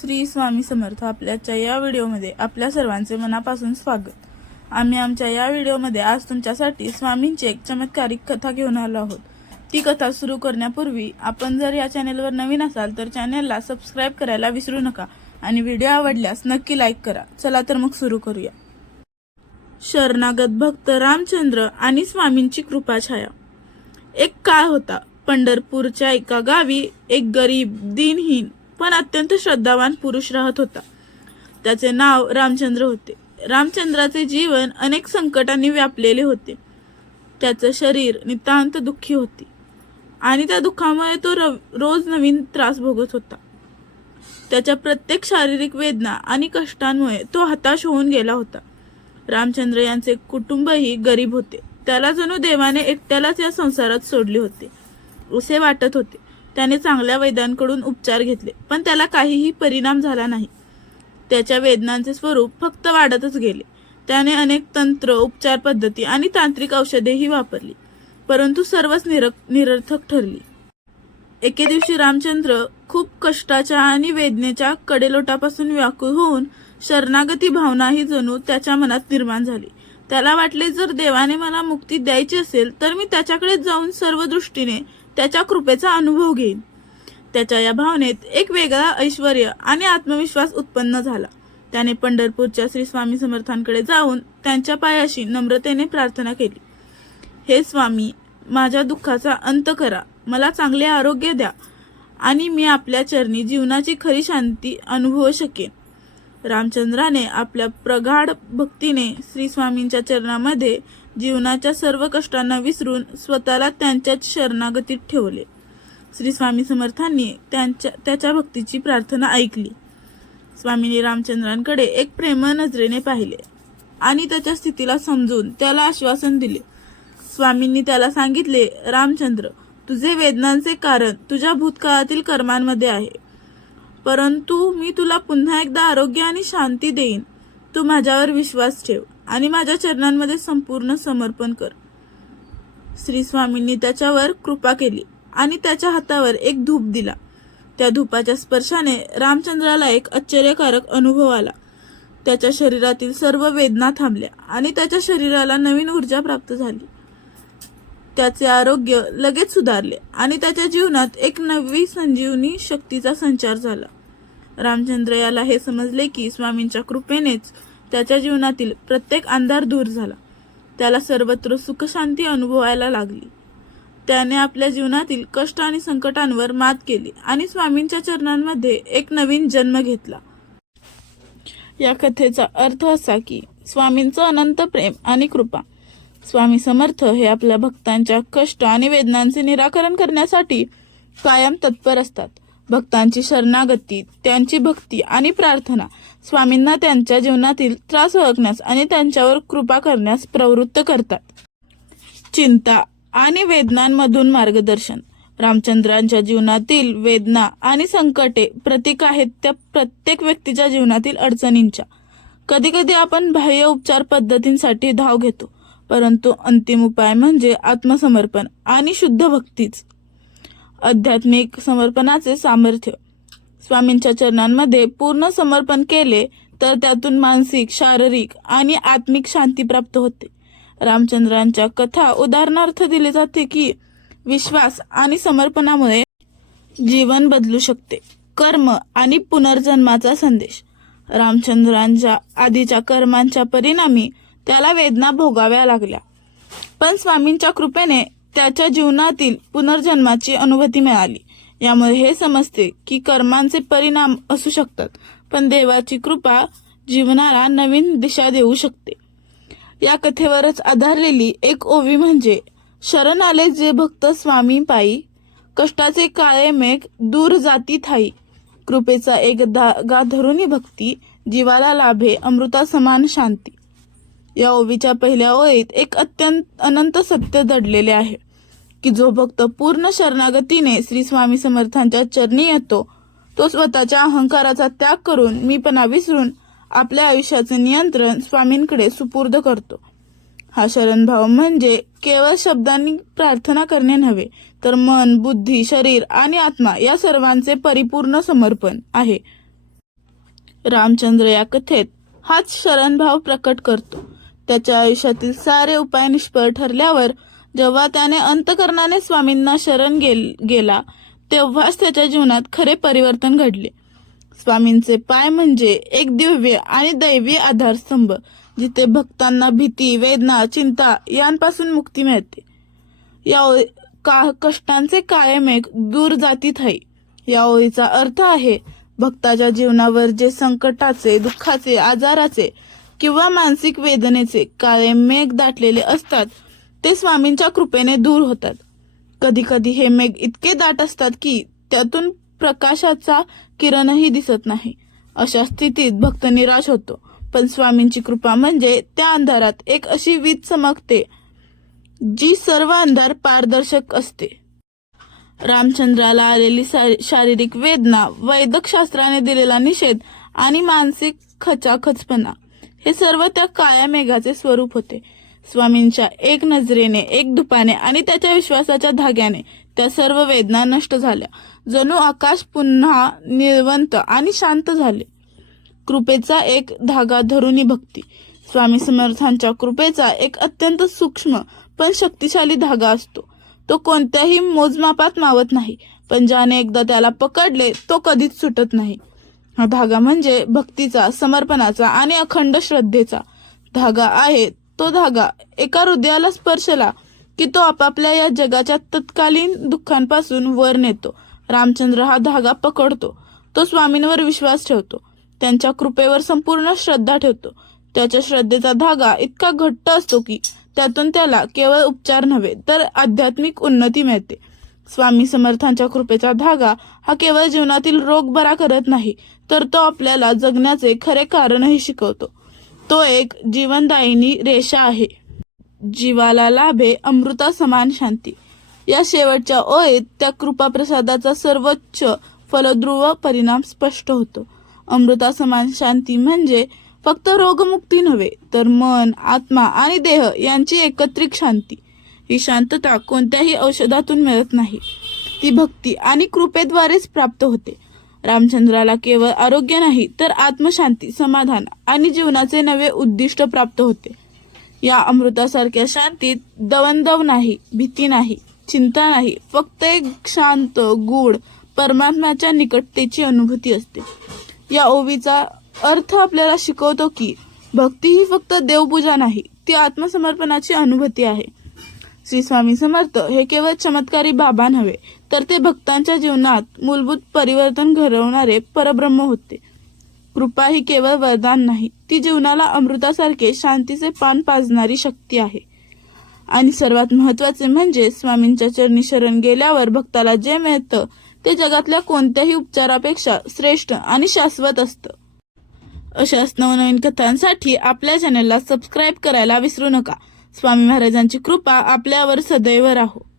श्री स्वामी समर्थ आपल्याच्या या व्हिडिओमध्ये आपल्या सर्वांचे मनापासून स्वागत. आम्ही आमच्या या व्हिडिओमध्ये आज तुमच्यासाठी स्वामींची एक चमत्कारिक कथा घेऊन आलो आहोत. ती कथा सुरू करण्यापूर्वी आपण जर या चॅनेलवर नवीन असाल तर चॅनेलला सबस्क्राईब करायला विसरू नका आणि व्हिडिओ आवडल्यास नक्की लाईक करा. चला तर मग सुरू करूया. शरणागत भक्त रामचंद्र आणि स्वामींची कृपाछाया एक काळ होता. पंढरपूरच्या एका गावी एक गरीब दिनहीन पण अत्यंत श्रद्धावान पुरुष राहत होता. त्याचे नाव रामचंद्र होते. रामचंद्राचे जीवन अनेक संकटांनी व्यापलेले होते. त्याचं शरीर नितांत दुःखी होती. आणि त्या दुःखामुळे तो रव- रोज नवीन त्रास भोगत होता. त्याच्या प्रत्येक शारीरिक वेदना आणि कष्टांमुळे तो हताश होऊन गेला होता. रामचंद्र यांचे कुटुंबही गरीब होते. त्याला जणू देवाने एकट्यालाच या संसारात सोडले होते. असे वाटत होते. त्याने चांगल्या वैद्यांकडून उपचार घेतले पण त्याला काहीही परिणाम झाला नाही. त्याच्या वेदनांचे स्वरूप फक्त वाढतच गेले. त्याने अनेक तंत्र उपचार पद्धती आणि तांत्रिक औषधेही वापरली परंतु सर्वच निर निरर्थक ठरली. एके दिवशी रामचंद्र खूप कष्टाच्या आणि वेदनेच्या कडेलोटापासून व्याकुळ होऊन शरणागती भावनाही जणू त्याच्या मनात निर्माण झाली. त्याला वाटले जर देवाने मला मुक्ती द्यायची असेल तर मी त्याच्याकडे जाऊन सर्व दृष्टीने त्याच्या कृपेचा अनुभव घेईन. त्याच्या या भावनेत एक वेगळा ऐश्वर आणि आत्मविश्वास उत्पन्न झाला. त्याने पंढरपूरच्या श्री स्वामी समर्थांकडे जाऊन त्यांच्या पायाशी नम्रतेने प्रार्थना केली. हे स्वामी माझ्या दुःखाचा अंत करा. मला चांगले आरोग्य द्या आणि मी आपल्या चरणी जीवनाची खरी शांती अनुभवू शकेन. रामचंद्राने आपल्या प्रगाढ भक्तीने श्री स्वामींच्या चरणामध्ये जीवनाच्या सर्व कष्टांना विसरून स्वतःला त्यांच्याच शरणागतीत ठेवले. श्री स्वामी समर्थांनी त्यांच्या त्याच्या भक्तीची प्रार्थना ऐकली. स्वामींनी रामचंद्रांकडे एक प्रेम नजरेने पाहिले आणि त्याच्या स्थितीला समजून त्याला आश्वासन दिले. स्वामींनी त्याला सांगितले रामचंद्र तुझे वेदनांचे कारण तुझ्या भूतकाळातील कर्मांमध्ये आहे. परंतु मी तुला पुन्हा एकदा आरोग्य आणि शांती देईन. तू माझ्यावर विश्वास ठेव. आणि माझ्या चरणांमध्ये संपूर्ण समर्पण कर. श्री स्वामींनी त्याच्यावर कृपा केली आणि त्याच्या हातावर एक धूप दिला. त्या धूपाच्या स्पर्शाने रामचंद्राला एक आश्चर्यकारक अनुभव आला. त्याच्या शरीरातील सर्व वेदना थांबल्या आणि त्याच्या शरीराला नवीन ऊर्जा प्राप्त झाली. त्याचे आरोग्य लगेच सुधारले आणि त्याच्या जीवनात एक नवी संजीवनी शक्तीचा संचार झाला. रामचंद्र याला हे समजले की स्वामींच्या कृपेनेच त्याच्या जीवनातील प्रत्येक अंधार दूर झाला. त्याला सर्वत्र सुखशांती अनुभवायला लागली. त्याने आपल्या जीवनातील कष्ट आणि संकटांवर मात केली आणि स्वामींच्या चरणांमध्ये एक नवीन जन्म घेतला. या कथेचा अर्थ असा की स्वामींचं अनंत प्रेम आणि कृपा. स्वामी समर्थ हे आपल्या भक्तांच्या कष्ट आणि वेदनांचे निराकरण करण्यासाठी कायम तत्पर असतात. भक्तांची शरणागती त्यांची भक्ती आणि प्रार्थना स्वामींना त्यांच्या जीवनातील त्रास ओळखण्यास आणि त्यांच्यावर कृपा करण्यास प्रवृत्त करतात. चिंता आणि वेदनांमधून मार्गदर्शन. रामचंद्रांच्या जीवनातील वेदना आणि संकटे प्रतीक आहेत त्या प्रत्येक व्यक्तीच्या जीवनातील अडचणींच्या. कधीकधी आपण बाह्य उपचार पद्धतींसाठी धाव घेतो परंतु अंतिम उपाय म्हणजे आत्मसमर्पण आणि शुद्ध भक्तीच. आध्यात्मिक समर्पणाचे सामर्थ्य. स्वामींच्या चरणांमध्ये पूर्ण समर्पण केले तर त्यातून मानसिक शारीरिक आणि आत्मिक शांती प्राप्त होते. रामचंद्रांच्या कथा उदाहरणार्थ दिले जाते की विश्वास आणि समर्पणामुळे जीवन बदलू शकते. कर्म आणि पुनर्जन्माचा संदेश. रामचंद्रांच्या आधीच्या कर्मांच्या परिणामी त्याला वेदना भोगाव्या लागल्या. पण स्वामींच्या कृपेने त्याच्या जीवनातील पुनर्जन्माची अनुभूती मिळाली. यामुळे हे समजते की कर्मांचे परिणाम असू शकतात पण देवाची कृपा जीवनाला नवीन दिशा देऊ शकते. या कथेवरच आधारलेली एक ओवी म्हणजे शरण आले जे भक्त स्वामी पायी कष्टाचे काळे मेघ दूर जाती थाई. कृपेचा एक धागा धरूनी भक्ती जीवाला लाभे अमृता समान शांती. या ओवीच्या पहिल्या ओळीत एक अत्यंत अनंत सत्य दडलेले आहे. की जो भक्त पूर्ण शरणागतीने श्री स्वामी समर्थांच्या चरणी येतो तो स्वतःच्या अहंकाराचा त्याग करून मीपणा विसरून आपल्या आयुष्याचे नियंत्रण स्वामींकडे सुपूर्द करतो. हा शरणभाव म्हणजे केवळ शब्दांनी प्रार्थना करणे नव्हे तर मन बुद्धी शरीर आणि आत्मा या सर्वांचे परिपूर्ण समर्पण आहे. रामचंद्र या कथेत हाच शरणभाव प्रकट करतो. त्याच्या आयुष्यातील सारे उपाय निष्फळ ठरल्यावर जेव्हा त्याने अंतकरणाने स्वामींना शरण गेल गेला तेव्हाच त्याच्या जीवनात खरे परिवर्तन घडले. स्वामींचे पाय म्हणजे एक दिव्य आणि दैवी आधारस्तंभ जिथे भक्तांना भीती वेदना चिंता यांपासून मुक्ती मिळते. या ओळी- का कष्टांचे कायम एक दूर जातीत आहे. या ओळीचा अर्थ आहे भक्ताच्या जीवनावर जे संकटाचे दुःखाचे आजाराचे किंवा मानसिक वेदनेचे काळे मेघ दाटलेले असतात ते स्वामींच्या कृपेने दूर होतात. कधी कधी हे मेघ इतके दाट असतात की त्यातून प्रकाशाचा किरणही दिसत नाही. अशा स्थितीत भक्त निराश होतो. पण स्वामींची कृपा म्हणजे त्या अंधारात एक अशी वीज चमकते जी सर्व अंधार पारदर्शक असते. रामचंद्राला आलेली शारीरिक वेदना वैद्यक शास्त्राने दिलेला निषेध आणि मानसिक खचाखचपणा हे सर्व त्या काळ्या मेघाचे स्वरूप होते. स्वामींच्या एक नजरेने एक धुपाने आणि त्याच्या विश्वासाच्या धाग्याने त्या सर्व वेदना नष्ट झाल्या. जणू आकाश पुन्हा निळवंत आणि शांत झाले. कृपेचा एक धागा धरुनी भक्ती. स्वामी समर्थांच्या कृपेचा एक अत्यंत सूक्ष्म पण शक्तिशाली धागा असतो. तो कोणत्याही मोजमापात मावत नाही पण ज्याने एकदा त्याला पकडले तो कधीच सुटत नाही. हा धागा म्हणजे भक्तीचा समर्पणाचा आणि अखंड श्रद्धेचा धागा आहे तो धागा एका हृदयाला स्पर्शला की तो आपापल्या या जगाच्या तत्कालीन दुःखांपासून वर नेतो. रामचंद्र हा धागा पकडतो. तो स्वामींवर विश्वास ठेवतो. त्यांच्या कृपेवर संपूर्ण श्रद्धा ठेवतो. त्याच्या श्रद्धेचा धागा इतका घट्ट असतो की त्यातून त्याला केवळ उपचार नव्हे तर आध्यात्मिक उन्नती मिळते. स्वामी समर्थांच्या कृपेचा धागा हा केवळ जीवनातील रोग बरा करत नाही तर तो आपल्याला जगण्याचे खरे कारणही शिकवतो. तो एक जीवनदायिनी रेषा आहे. जीवाला लाभे अमृता समान शांती. या शेवटच्या ओळीत त्या कृपाप्रसादाचा सर्वोच्च फलद्रुव परिणाम स्पष्ट होतो. अमृता समान शांती म्हणजे फक्त रोगमुक्ती नव्हे तर मन आत्मा आणि देह यांची एकत्रित शांती. ही शांतता कोणत्याही औषधातून मिळत नाही. ती भक्ती आणि कृपेद्वारेच प्राप्त होते. रामचंद्राला केवळ आरोग्य नाही तर आत्मशांती समाधान आणि जीवनाचे नवे उद्दिष्ट प्राप्त होते. या अमृतासारख्या शांतीत दवंदव नाही भीती नाही चिंता नाही फक्त एक शांत गूढ परमात्म्याच्या निकटतेची अनुभूती असते. या ओवीचा अर्थ आपल्याला शिकवतो की भक्ती ही फक्त देवपूजा नाही ती आत्मसमर्पणाची अनुभूती आहे. श्री स्वामी समर्थ हे केवळ चमत्कारी बाबा नव्हे तर ते भक्तांच्या जीवनात मूलभूत परिवर्तन घडवणारे परब्रह्म होते. कृपा ही केवळ वरदान नाही ती जीवनाला अमृतासारखे शांतीचे पान पाजणारी शक्ती आहे. आणि सर्वात महत्त्वाचे म्हणजे स्वामींच्या चरणी शरण गेल्यावर भक्ताला जे मिळतं ते जगातल्या कोणत्याही उपचारापेक्षा श्रेष्ठ आणि शाश्वत असतं. अशाच नवनवीन कथांसाठी आपल्या चॅनलला सबस्क्राईब करायला विसरू नका. स्वामी महाराजांची कृपा आपल्यावर सदैव राहो.